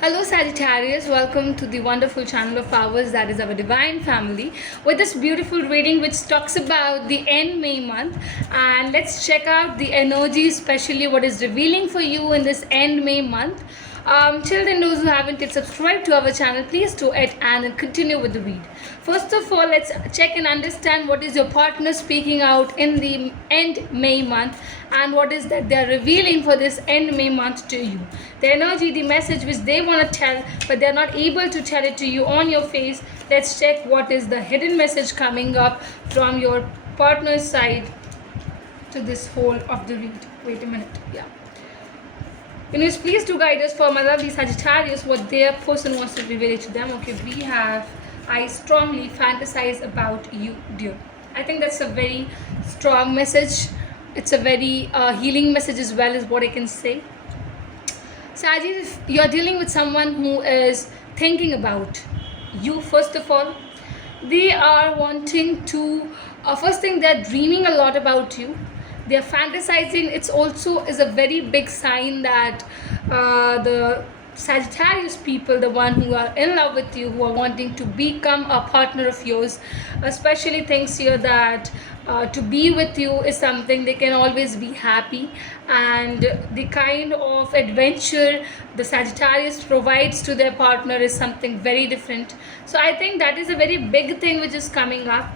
Hello Sagittarius, welcome to the wonderful channel of ours that is our divine family with this beautiful reading which talks about the end May month, and let's check out the energy, especially what is revealing for you in this end May month. Till then, those who haven't yet subscribed to our channel, please do it and continue with the read. First of all, let's check and understand what is your partner speaking out in the end May month and what is that they are revealing for this end May month to you. The energy, the message which they want to tell, but they are not able to tell it to you on your face. Let's check what is the hidden message coming up from your partner's side to this whole of the read. Wait a minute. Yeah. Universe, please do guide us for my lovely Sagittarius what their person wants to reveal it to them. Okay, we have I strongly fantasize about you, dear. I think that's a very strong message. It's a very healing message as well, is what I can say. Sagittarius, if you're dealing with someone who is thinking about you, first of all, they are wanting to, first thing, they're dreaming a lot about you. They're fantasizing. It's also is a very big sign that the Sagittarius people, the one who are in love with you, who are wanting to become a partner of yours, especially thinks here that to be with you is something they can always be happy, and the kind of adventure the Sagittarius provides to their partner is something very different. So I think that is a very big thing which is coming up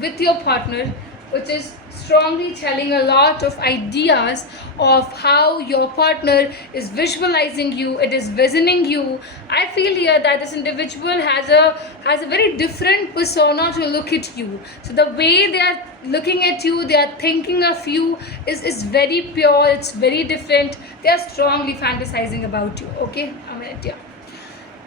with your partner, which is strongly telling a lot of ideas of how your partner is visualizing you. It is visioning you. I feel here that this individual has a very different persona to look at you. So the way they are looking at you, they are thinking of you is very pure. It's very different. They are strongly fantasizing about you. Okay, I'm an idea.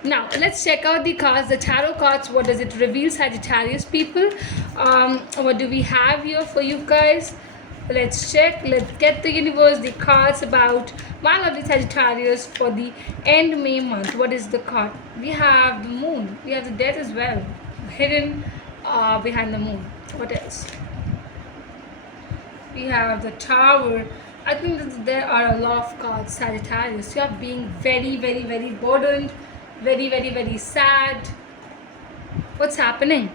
Now let's check out the cards, the tarot cards. What does it reveal, Sagittarius people? What do we have here for you guys? Let's check. Let's get the universe, the cards about my lovely Sagittarius for the end May month. What is the card? We have the moon. We have the death as well, hidden behind the moon. What else? We have the tower. I think that there are a lot of cards, Sagittarius. You are being very burdened, very sad. What's happening?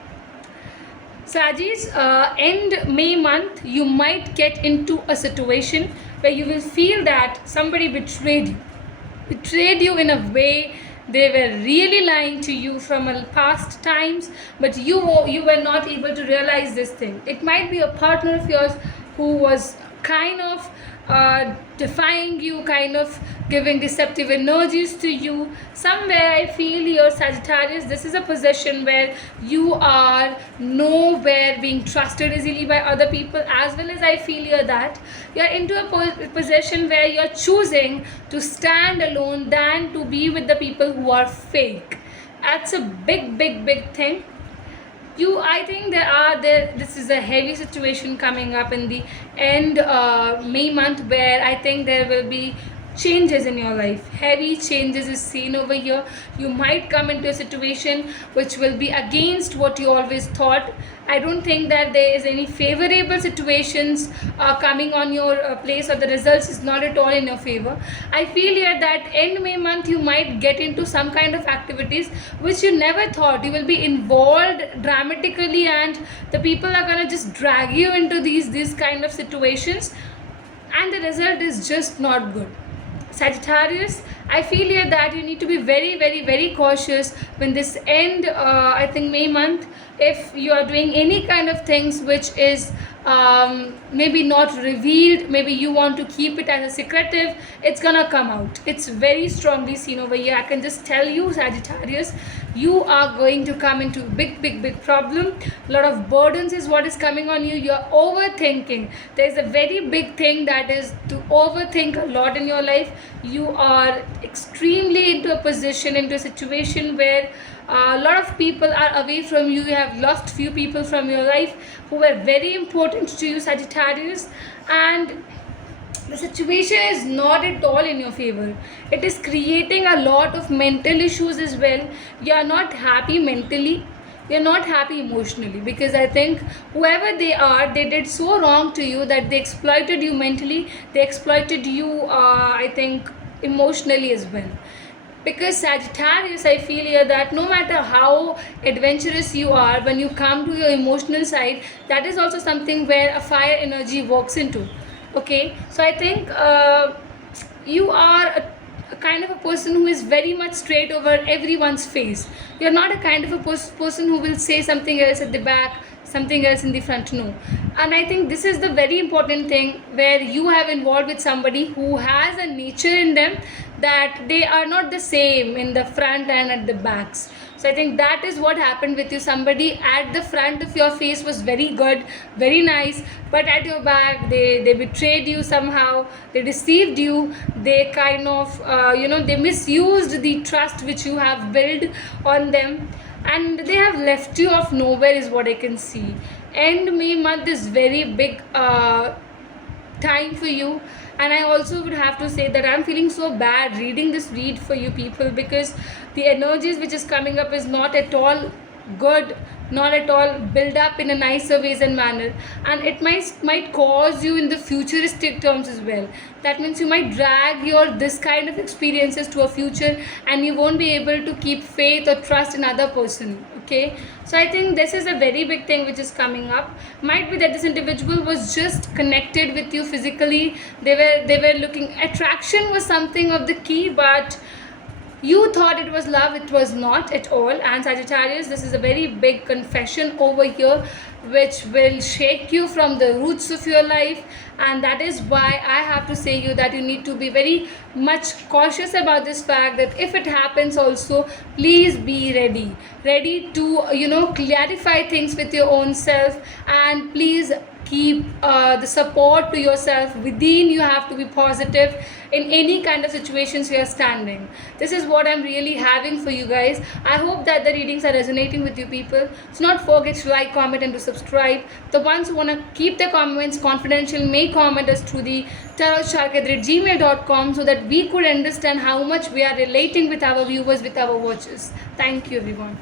Sagittarius, end May month, you might get into a situation where you will feel that somebody betrayed you in a way. They were really lying to you from past times, but you were not able to realize this thing. It might be a partner of yours who was kind of defying you, kind of giving deceptive energies to you. Somewhere I feel your Sagittarius, this is a position where you are nowhere being trusted easily by other people, as well as I feel here that you're into a position where you're choosing to stand alone than to be with the people who are fake. That's a big thing. I think this is a heavy situation coming up in the end May month, where I think there will be changes in your life. Heavy changes is seen over here. You might come into a situation which will be against what you always thought. I don't think that there is any favorable situations coming on your place, or the results is not at all in your favor. I feel here that end May month you might get into some kind of activities which you never thought you will be involved dramatically, and the people are gonna just drag you into these kind of situations, and the result is just not good. Sagittarius, I feel here that you need to be very cautious when this end I think May month. If you are doing any kind of things which is maybe not revealed, maybe you want to keep it as a secretive, it's gonna come out. It's very strongly seen over here. I can just tell you, Sagittarius, you are going to come into big problem. A lot of burdens is what is coming on you. You're overthinking. There's a very big thing that is to overthink a lot in your life. You are extremely into a position, into a situation where a lot of people are away from you. You have lost few people from your life who were very important to you, Sagittarius, and the situation is not at all in your favor. It is creating a lot of mental issues as well. You are not happy mentally, you're not happy emotionally, because I think whoever they are, they did so wrong to you that they exploited you mentally, they exploited you I think emotionally as well. Because Sagittarius, I feel here that no matter how adventurous you are, when you come to your emotional side, that is also something where a fire energy walks into. Okay, so I think you are a kind of a person who is very much straight over everyone's face. You're not a kind of a person who will say something else at the back, something else in the front. No. And I think this is the very important thing where you have involved with somebody who has a nature in them that they are not the same in the front and at the backs. So I think that is what happened with you. Somebody at the front of your face was very good, very nice, but at your back they betrayed you somehow, they deceived you, they kind of they misused the trust which you have built on them, and they have left you off nowhere is what I can see. End May month is very big time for you. And I also would have to say that I'm feeling so bad reading this read for you people, because the energies which is coming up is not at all good, not at all build up in a nicer ways and manner, and it might cause you in the futuristic terms as well. That means you might drag your this kind of experiences to a future, and you won't be able to keep faith or trust in other person. Okay, so I think this is a very big thing which is coming up. Might be that this individual was just connected with you physically, they were looking, attraction was something of the key, but you thought it was love, it was not at all. And Sagittarius, this is a very big confession over here which will shake you from the roots of your life, and that is why I have to say you that you need to be very much cautious about this fact that if it happens also, please be ready to clarify things with your own self, and please keep the support to yourself within. You have to be positive in any kind of situations you are standing. This is what I'm really having for you guys. I hope that the readings are resonating with you people. So not forget to like, comment and to subscribe. The ones who want to keep their comments confidential may comment us through the tarotshark@gmail.com, so that we could understand how much we are relating with our viewers, with our watchers. Thank you everyone.